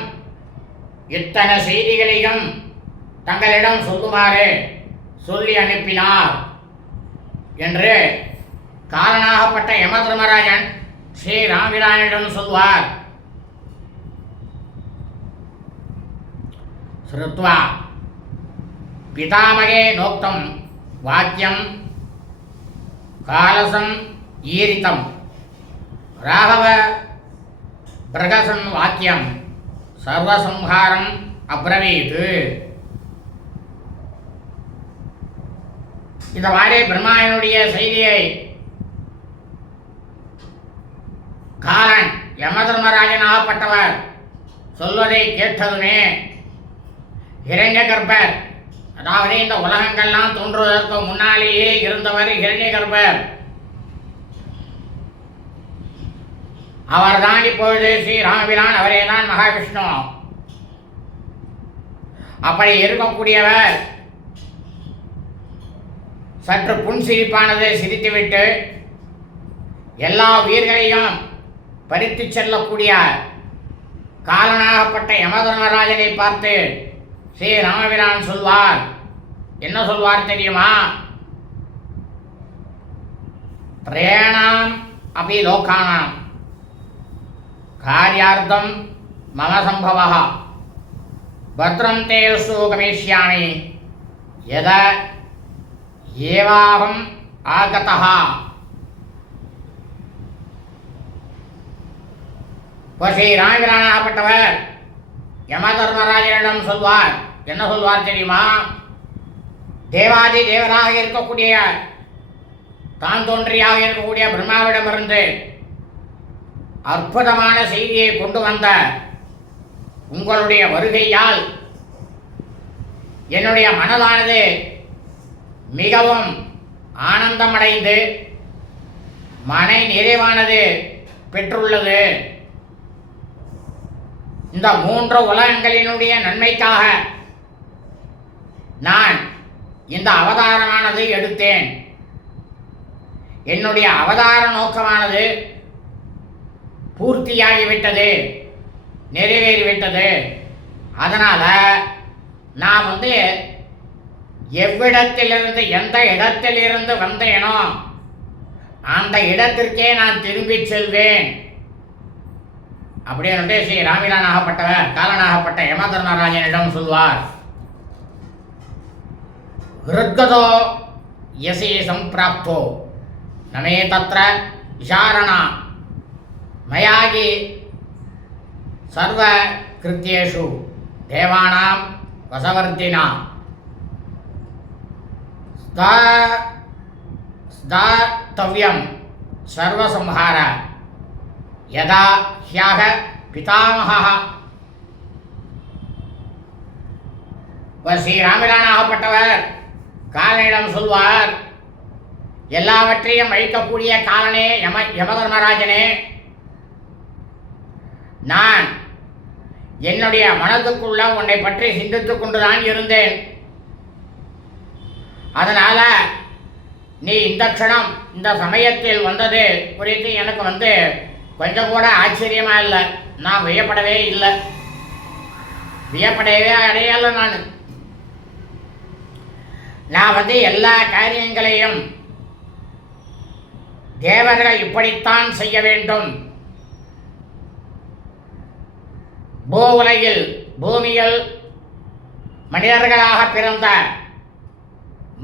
இத்தனை செய்திகளையும் தங்களிடம் சொல்லுமாறு சொல்லி அனுப்பினார் என்று காலனாகப்பட்ட யமதர்மராஜன் ஸ்ரீ ராமபிரானிடம் சொல்வார். ஸ்ருத்வா பிதாமகே நோக்தம் வாக்கியம் காலசம் ஈரிதம் ராகவ பிரகசன் வாக்கியம் சர்வசம்ஹாரம் அப்ரவீத். இந்த மாதிரி பிரம்மாவினுடைய செய்தியை காலன் யமதர்மராஜனாகப்பட்டவர் சொல்வதை கேட்டதுமே ஹிரண்யகர்பர், அதாவது இந்த உலகங்கள்லாம் தோன்றுவதற்கு முன்னாலேயே இருந்தவர் ஹிரண்யகர்பர், அவர் தான் இப்பொழுது ஸ்ரீ ராமபிரான், அவரே தான் மகாவிஷ்ணு. அப்படி இருக்கக்கூடியவர் சற்று புன்சிரிப்பானதை சிரித்துவிட்டு எல்லா உயிர்களையும் பறித்து செல்லக்கூடிய காலனாகப்பட்ட யமதர்மராஜனை பார்த்து ஸ்ரீ ராமபிரான் சொல்வார். என்ன சொல்வார் தெரியுமா? த்ரேணாம் அபி லோகானாம் காரியார்த்தம் மம சம்பவः பத்ரம் தே கமிஷ்யாமி யத ஏவாஹம் ஆகதः. இப்போ ஸ்ரீ ராமபிரானாகப்பட்டவர் யமதர்மராஜனிடம் சொல்வார். என்ன சொல்வார் தெரியுமா? தேவாதி தேவராக இருக்கக்கூடிய தான் தோன்றியாக இருக்கக்கூடிய பிரம்மாவிடமிருந்து அற்புதமான செய்தியை கொண்டு வந்த உங்களுடைய வருகையால் என்னுடைய மனதானது மிகவும் ஆனந்தமடைந்து மன நிறைவானது பெற்றுள்ளது. இந்த 3 உலகங்களினுடைய நன்மைக்காக நான் இந்த அவதாரமானது எடுத்தேன். என்னுடைய அவதார நோக்கமானது பூர்த்தியாகிவிட்டது, நிறைவேறிவிட்டது. அதனால் நான் எவ்விடத்திலிருந்து எந்த இடத்திலிருந்து வந்தேனோ அந்த இடத்திற்கே நான் திரும்பி செல்வேன் அப்படின்னு ஸ்ரீ ராமிலானாகப்பட்டவர் காலனாகப்பட்ட யமதர்மராஜனிடம் சொல்வார். ஹிருத்கதோ யசி சம்பிராப்தோ நமே தத்ர விசாரணா மயாகி சர்வ கிருத்தியேஷு தேவானாம் வசவர்த்தினா ஸ்தாத்தவ்யம் சர்வசம்ஹார யதா ஹ்யாக பிதாமகः. ஸ்ரீ ராமிலானாகப்பட்டவர் காலனிடம் சொல்வார், எல்லாவற்றையும் அழிக்கக்கூடிய காலனே யமதர்மராஜனே, நான் என்னுடைய மனதுக்குள்ள உன்னை பற்றி சிந்தித்துக் கொண்டுதான் இருந்தேன். அதனால நீ இந்த க்ஷணம் இந்த சமயத்தில் வந்தது குறித்து எனக்கு கொஞ்சம் கூட ஆச்சரியமா இல்லை. நான் வியப்படவே இல்லை, வியப்படவே அடையலை. நான் எல்லா காரியங்களையும் தேவர்கள் இப்படித்தான் செய்ய வேண்டும், பூமியில் மனிதர்களாக பிறந்த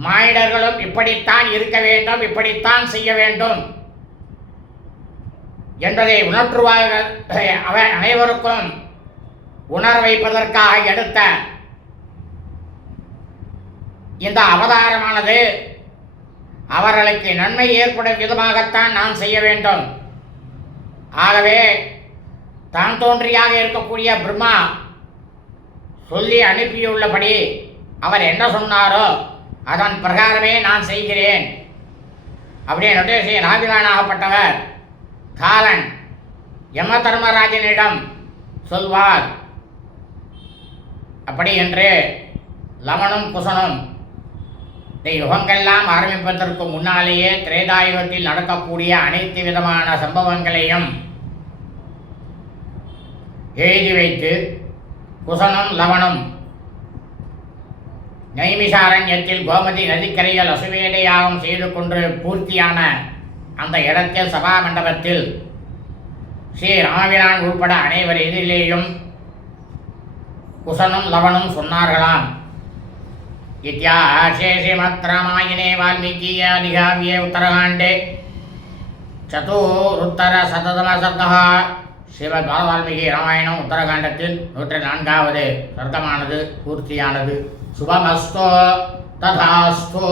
மானிடர்களும் இப்படித்தான் இருக்க வேண்டும், இப்படித்தான் செய்ய வேண்டும் என்பதை உணர்த்துவார்கள். அனைவருக்கும் உணர வைப்பதற்காக எடுத்த இந்த அவதாரமானது அவர்களுக்கு நன்மை ஏற்படும் விதமாகத்தான் நான் செய்ய வேண்டும். ஆகவே தான் தோன்றியாக இருக்கக்கூடிய பிரம்மா சொல்லி அனுப்பியுள்ளபடி அவர் என்ன சொன்னாரோ அதன் பிரகாரமே நான் செய்கிறேன் அப்படின்னு ஸ்ரீ ராமிலானாகப்பட்டவர் காலன் யமதர்மராஜனிடம் சொல்வார். அப்படி என்று லவனும் குசனும் இந்த யுகங்கள்லாம் ஆரம்பிப்பதற்கு முன்னாலேயே திரேதாயுகத்தில் நடக்கக்கூடிய அனைத்து விதமான சம்பவங்களையும் எழுதி வைத்து குசனும் லவனும் நைமிஷாரண்யத்தில் கோமதி நதிக்கரையில் அசுவேத யாகம் செய்து கொண்டு பூர்த்தியான அந்த இடத்தில் சபா மண்டபத்தில் ஸ்ரீ ராமபிரான் உட்பட அனைவர் எதிரிலேயும் குசனும் லவனும் சொன்னார்களாம். இத்தியாசேஷிமத் ராமாயணே வால்மீகியாதிகாவ்யே உத்தரகாண்டே சதுருத்தரசதம சர்க்கः. ஸ்ரீமத் வால்மீகி ராமாயணம் உத்தரகாண்டத்தில் 104வது சர்க்கமானது பூர்த்தியானது. சுபமஸ்தோ ததாஸ்தோ.